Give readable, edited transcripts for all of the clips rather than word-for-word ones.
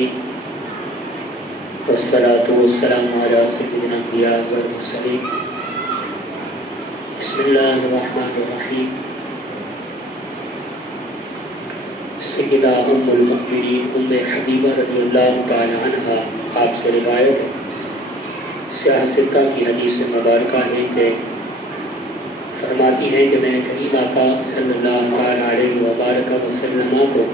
العالمين والصلاة والسلام على سيدنا الأنبياء والمرسلين بسم الله الرحمن الرحيم سیدہ ام المؤمنین ام حبیبہ رضی اللہ تعالی عنہ آپ سے روایت ہے، سیاہ سکہ کی حدیث مبارکہ ہے کہ فرماتی ہے کہ میں نے کریم آقا صلی اللہ علیہ وبارک وسلم کو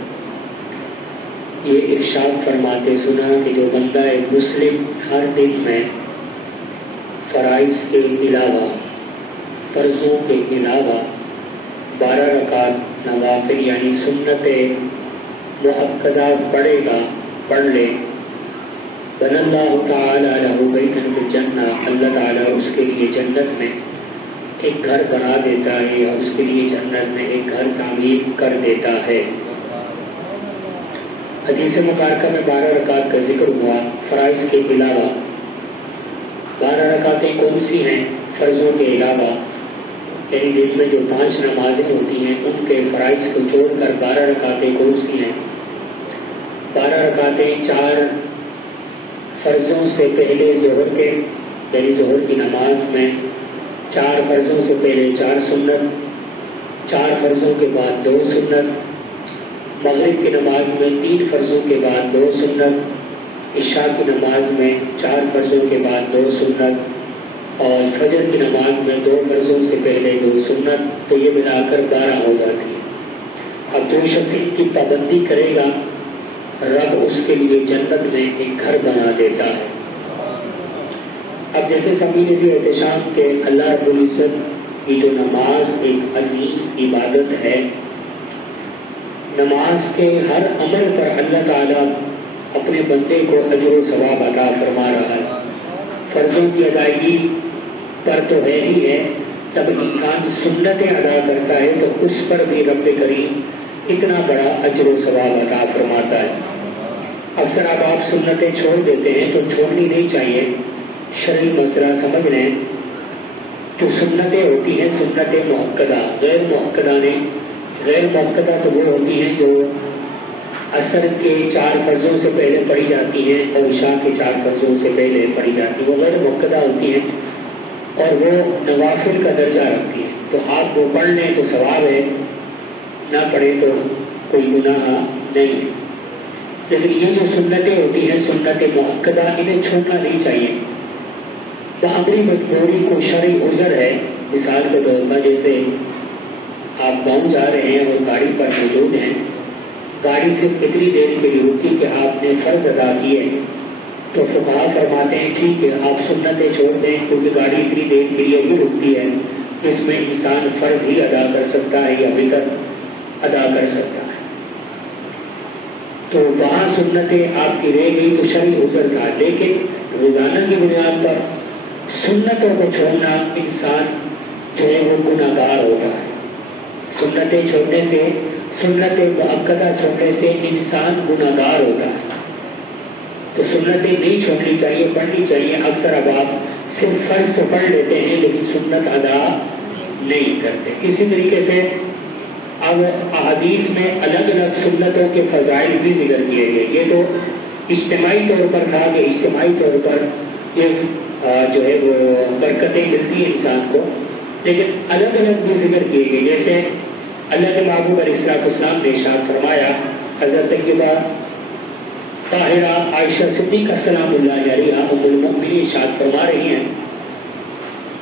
یہ ارشاد فرماتے سنا کہ جو بندہ مسلم ہر دن میں فرائض کے علاوہ فرضوں کے علاوہ 12 رکعت نوافل یعنی سنت مؤکدہ پڑھ لے بن اللہ تعالی لہ بیتا فی الجنہ، اللہ تعالیٰ اس کے لیے جنت میں ایک گھر بنا دیتا ہے یا اس کے لیے جنت میں ایک گھر تعمیر کر دیتا ہے۔ حدیث مبارکہ میں 12 رکعت کا ذکر ہوا، فرائض کے علاوہ 12 رکعتیں کون سی ہیں؟ فرضوں کے علاوہ، یعنی دن میں جو 5 نمازیں ہوتی ہیں ان کے فرائض کو چھوڑ کر 12 رکعتیں کون سی ہیں؟ 12 رکعتیں 4 فرضوں سے پہلے ظہر کے، یعنی ظہر کی نماز میں 4 فرضوں سے پہلے 4 سنت، 4 فرضوں کے بعد 2 سنت، مغرب کی نماز میں 3 فرضوں کے بعد 2 سنت، عشاء کی نماز میں 4 فرضوں کے بعد 2 سنت، اور فجر کی نماز میں 2 فرضوں سے پہلے 2 سنت، تو یہ ملا کر 12 ہو جاتی ہے۔ اب جو شخص ان کی پابندی کرے گا رب اس کے لیے جنت میں ایک گھر بنا دیتا ہے۔ اب دیکھیں سامعین عزیز احتشام کہ اللہ رب العزت کی جو نماز ایک عظیم عبادت ہے، نماز کے ہر عمل پر اللہ تعالیٰ اپنے بندے کو اجر و ثواب عطا فرما رہا ہے۔ فرضوں کی ادائیگی پر تو ہے ہی ہے، جب انسان سنتیں ادا کرتا ہے تو اس پر بھی رب کریم اتنا بڑا اجر و ثواب عطا فرماتا ہے۔ اکثر آپ سنتیں چھوڑ دیتے ہیں تو چھوڑنی نہیں چاہیے، شرعی مسئلہ سمجھ لیں۔ جو سنتیں ہوتی ہیں سنت مؤکدہ، غیر مؤکدہ نہیں، غیر مؤکدہ تو وہ ہوتی ہیں جو عصر کے 4 فرضوں سے پہلے پڑھی جاتی ہیں اور عشاء کے 4 فرضوں سے پہلے پڑھی جاتی ہیں، وہ غیر مؤکدہ ہوتی ہیں اور وہ نوافل کا درجہ رکھتی ہیں، تو آپ وہ پڑھ لیں تو ثواب ہے، نہ پڑھیں تو کوئی گناہ نہیں ہے۔ لیکن یہ جو سنتیں ہوتی ہیں سنت مؤکدہ، انہیں چھوڑنا نہیں چاہیے۔ عملی مجبوری کو شرعی عذر ہے، مثال کے طور پر جیسے آپ گاؤں جا رہے ہیں اور گاڑی پر موجود ہیں، گاڑی صرف اتنی دیر کے لیے رکی کہ آپ نے فرض ادا کیے، تو فقہا فرماتے ہیں ٹھیک ہے آپ سنتیں چھوڑ دیں کیونکہ گاڑی اتنی دیر کے لیے ہی رکتی ہے، جس میں انسان فرض ہی ادا کر سکتا ہے یا وتر ادا کر سکتا ہے، تو وہاں سنتیں آپ کی رہ گئی تو شرعی عذر تھا۔ لیکن روزانہ کی بنیاد پر سنتوں کو چھوڑنا انسان جو ہے وہ گناہگار ہوتا ہے۔ سنتیں چھوڑنے سے، سنت مؤکدہ چھوڑنے سے انسان گناہگار ہوتا ہے، تو سنتیں نہیں چھوڑنی چاہیے، پڑھنی چاہیے۔ اکثر اب آپ صرف فرض تو پڑھ لیتے ہیں لیکن سنت ادا نہیں کرتے۔ اسی طریقے سے اب احادیث میں الگ الگ سنتوں کے فضائل بھی ذکر کیے گئے، یہ تو اجتماعی طور پر تھا کہ اجتماعی طور پر یہ جو ہے وہ برکتیں ملتی ہیں انسان کو، لیکن الگ الگ بھی ذکر کیے گئے، جیسے اللہ کے محبوب علیہ السلام نے ارشاد فرمایا، حضرت طیبہ طاہرہ عائشہ صدیقہ سلام اللہ علیہا ام المؤمنین ارشاد فرما رہی ہیں،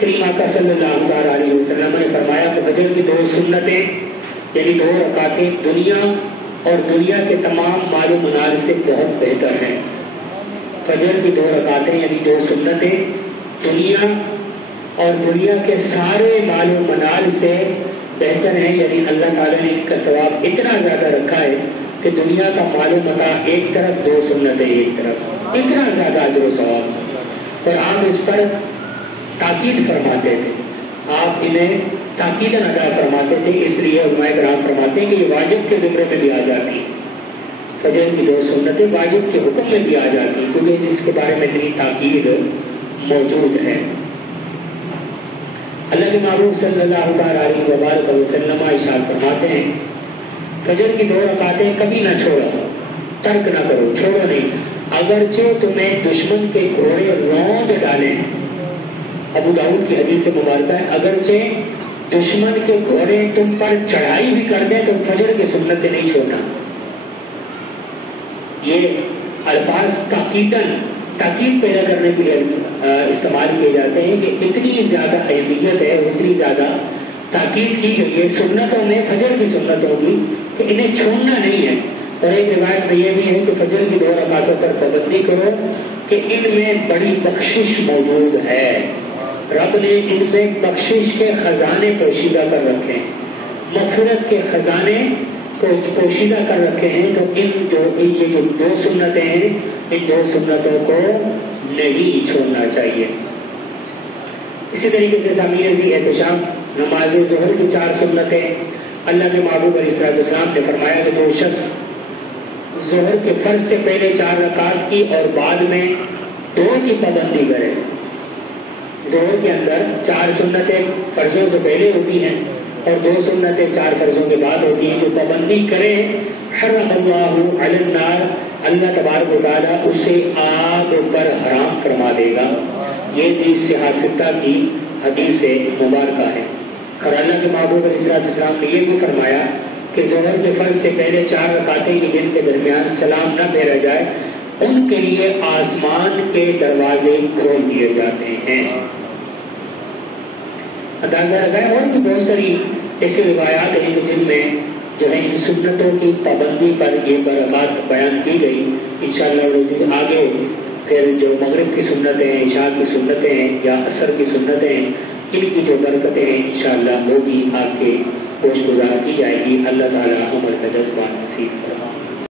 کریم آقا صلی اللہ علیہ وسلم نے فرمایا کہ فجر کی 2 سنتیں یعنی 2 رکعتیں دنیا اور دنیا کے تمام مال و منال سے بہت بہتر ہیں۔ فجر کی 2 رکعتیں یعنی 2 سنتیں دنیا اور دنیا کے سارے مال و منال سے بہتر ہیں، یعنی اللہ تعالیٰ نے ان کا ثواب اتنا زیادہ رکھا ہے کہ دنیا کا مال و متاع ایک طرف، 2 سنتیں ایک طرف، اتنا زیادہ اجر و ثواب، اور آپ اس پر تاکید فرماتے تھے، آپ انہیں تاکیداً ادا فرماتے تھے، اس لیے علماء کرام فرماتے ہیں کہ یہ واجب کے زمرے میں بھی آ جاتی ہیں، فجر کی 2 سنتیں واجب کے حکم میں بھی آ جاتی ہیں کیونکہ اس کے بارے میں اتنی تاکید موجود ہے۔ اللہ کے محبوب صلی اللہ علیہ وسلم ارشاد فرماتے ہیں فجر کی 2 رکعتیں کبھی نہ چھوڑو، ترک نہ کرو، چھوڑو نہیں، اگرچہ تمہیں دشمن کے گھوڑے روند ڈالیں. ابو داؤد کی حدیث مبارکہ ہے اگرچہ دشمن کے گھوڑے تم پر چڑھائی بھی کر دیں تم فجر کی سنتیں نہیں چھوڑنا. یہ الفاظ تاکید پیدا کرنے کے لیے استعمال کیے جاتے ہیں کہ اتنی زیادہ اہمیت ہے، اتنی زیادہ تاکید کی گئی ہے سنتوں میں، فجر کی سنتوں کی، کہ انہیں چھوڑنا نہیں ہے. اور ایک روایت میں یہ بھی ہے کہ فجر کی 2 رکعتوں پر پابندی کرو کہ ان میں بڑی بخشش موجود ہے. رب نے ان میں بخشش کے خزانے پوشیدہ کر رکھے ہیں، مغفرت کے خزانے کو پوشیدہ کر رکھے ہیں. تو یہ جو 2 سنتیں ہیں، ان 2 سنتوں کو نہیں چھوڑنا چاہیے. اسی طریقے سے ضمیر ذی احتشام نماز ظہر کی 4 سنتیں. اللہ کے محبوب علیہ السلام نے فرمایا کہ جو شخص ظہر کے فرض سے پہلے 4 رکعت کی اور بعد میں 2 کی پابندی کرے. ظہر کے اندر 4 سنتیں فرضوں سے پہلے ہوتی ہیں اور 2 سنتیں 4 فرضوں کے بعد ہوتی ہیں. جو پابندی کرے حرم اللہ علی النار، اللہ تبارک و تعالیٰ اسے آگ پر حرام فرما دے گا. یہ بھی صحاح کی حدیث مبارکہ ہے. اور اللہ کے محبوب علیہ السلام نے یہ بھی فرمایا کہ ظہر کے فرض سے پہلے 4 رکعتیں کی جن کے درمیان سلام نہ پھیرا جائے ان کے لیے آسمان کے دروازے کھول دیے جاتے ہیں. اندازہ لگائیں اور بھی بہت ساری ایسی روایات ہیں جن میں جو ہے ان سنتوں کی پابندی پر یہ برکات بیان کی گئی. انشاءاللہ آگے پھر جو مغرب کی سنتیں ہیں، عشاء کی سنتیں ہیں یا عصر کی سنتیں ہیں، ان کی جو برکتیں ہیں انشاءاللہ وہ بھی آپ کے گوش گزار کی جائے گی. اللہ تعالیٰ عمر کا جذبہ نصیب فرمائے.